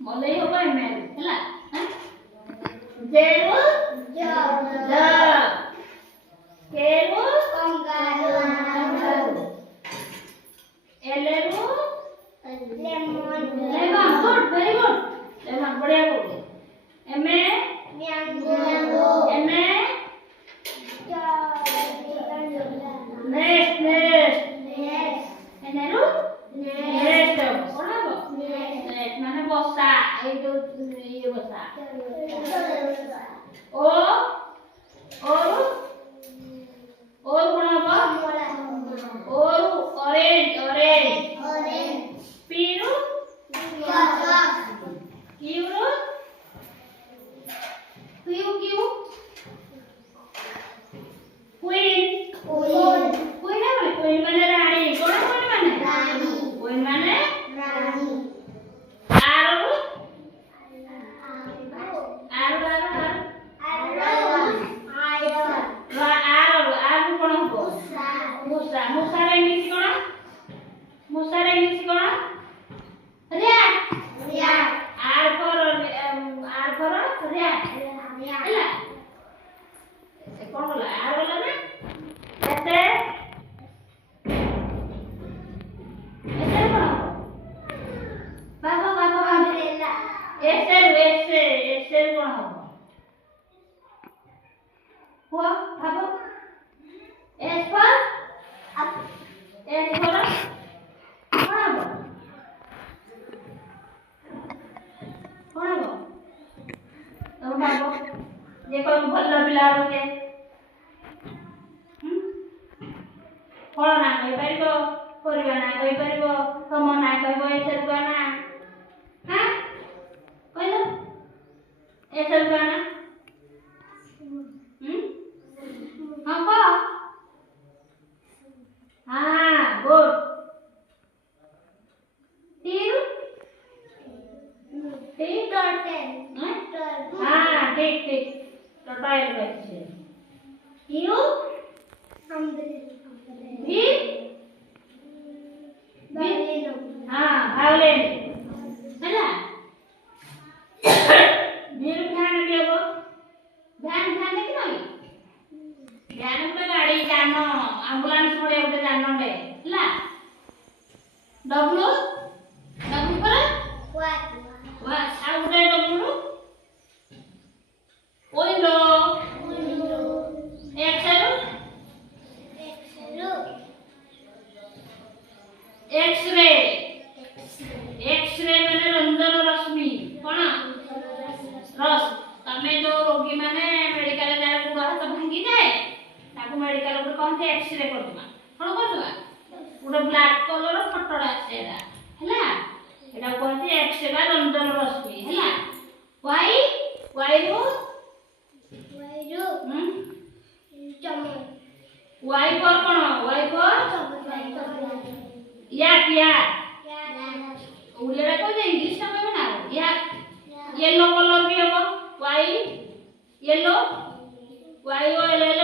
मलाई हो गए मैं ହେଲା जेरु ज केरु कंगारू एलेरु lemon good very good lemon बढ़िया बोल एमे मैंगो एमे नेक्स्ट एनेरु नेक्स्ट कोन हो नेक्स्ट माने बसा ए जो ये बसा ओ और कोन हो और ऑरेंज पीरू क्यूरू क्यू क्वीन माने रानी कोन क्वीन माने रानी आरो कोन हो मुसा रे इंग्लिश कोन रैट आर फॉर रैट ହେଲା से कोन होला आर होला ना ऐसे कोन बाबा अम्ब्रेला ऐसे कोन हो भाबो एस पर तम भाबो जे कोन भल्ला पिला होके फल ना कहि परिबो परिबा ना कहि परिबो तम ना कहिबो एसे गाना हां कहलो एसे गाना हां को हां गुड तीर हाँ ठीक टोटाइल कहै यू भी हाँ भावलेन हैला मेरे ध्यान देबो ध्यान देखि नै ध्यान पे गाड़ी जानो एम्बुलेंस पड़े उठे जानो बे हैला डब्लू पर What? How would I do? Window. X-ray. माने रंजन रश्मि कोना रस तमे जो रोगी माने मेडिकल जाय गुड़ हाथ भांगी जाए ताको मेडिकल ऊपर कोन से एक्सरे करदुमा कोन करदुमा उडा ब्लैक कलर फोटोडा आसेरा हैला एटा कोन से एक्सरे रंजन रश्मि हैला वाई रो चमन वाई पर कोन वाई पर या उड़ेरा को जे इंग्लिश में बना या येलो कलर भी हो Y yellow Y O L L